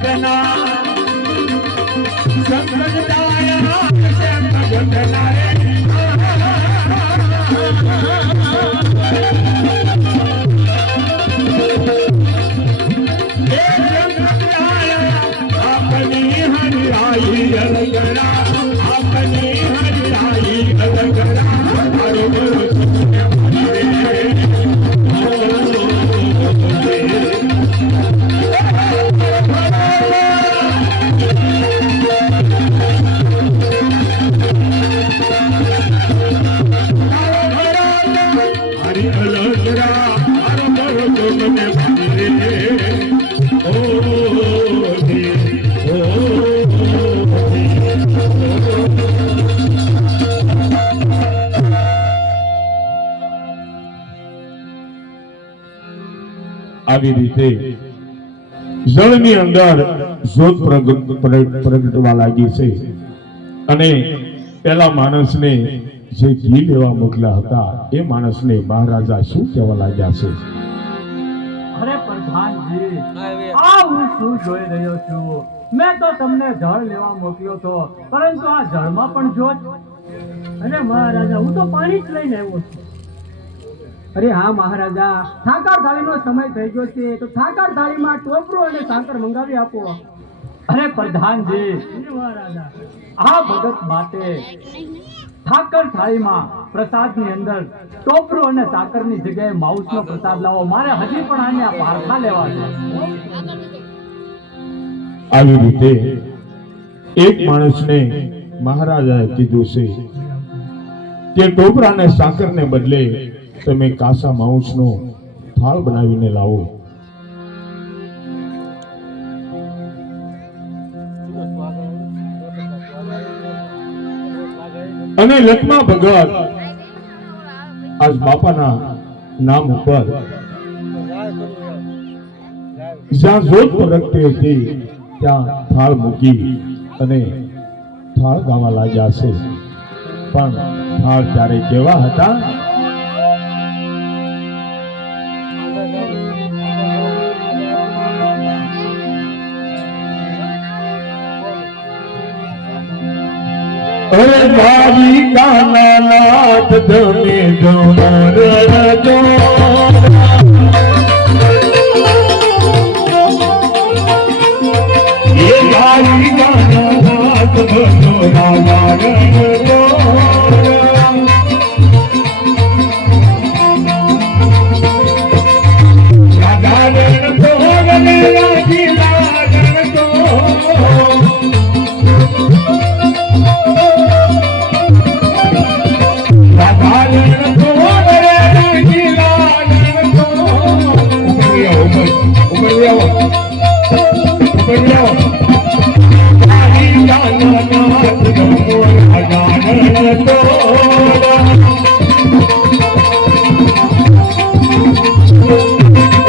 ભગતના સંગતાયા સેન ભગતના આવી રીતે જળની અંદર પ્રગ- પ્રગટવા લાગી છે. અને પેલા માણસને જે ઘી લેવા મોકલ્યા હતા, એ માણસને મહારાજા શું કહેવા લાગ્યા છે? મેં તો તમને જળ લેવા મોકલ્યો આ જળમાં પણ મહારાજા, હું તો પાણી જ લઈને આવ્યો છું. અરે હા મહારાજા. ઠાકર થાળીનો સમય થઈ ગયો છે તો ઠાકર થાળીમાં ટોપરું અને સાકર મંગાવી આપો. અરે પ્રધાનજી. આ ભગત માટે ઠાકર થાળીમાં પ્રસાદની અંદર ટોપરું અને સાકરની જગ્યાએ માઉસનો પ્રસાદ લાવો. મારે હજી પણ આને આ પારખા લેવા છે. આવી રીતે એક માણસને મહારાજાએ કીધું છે કે ટોપરા અને સાકરને બદલે તમે કાસા માઉસનો થાળ બનાવીને લાવો. અને લખમા ભગત આજ બાપાના નામ ઉપર. જ્યાં જોત પ્રગટતી હતી, ત્યાં થાળ મૂકી અને થાળ ગાવા લાગ્યા છે પણ થાળ ત્યારે કેવા હતા? અરે મારી કાના નાથ ધમે જમર રજો.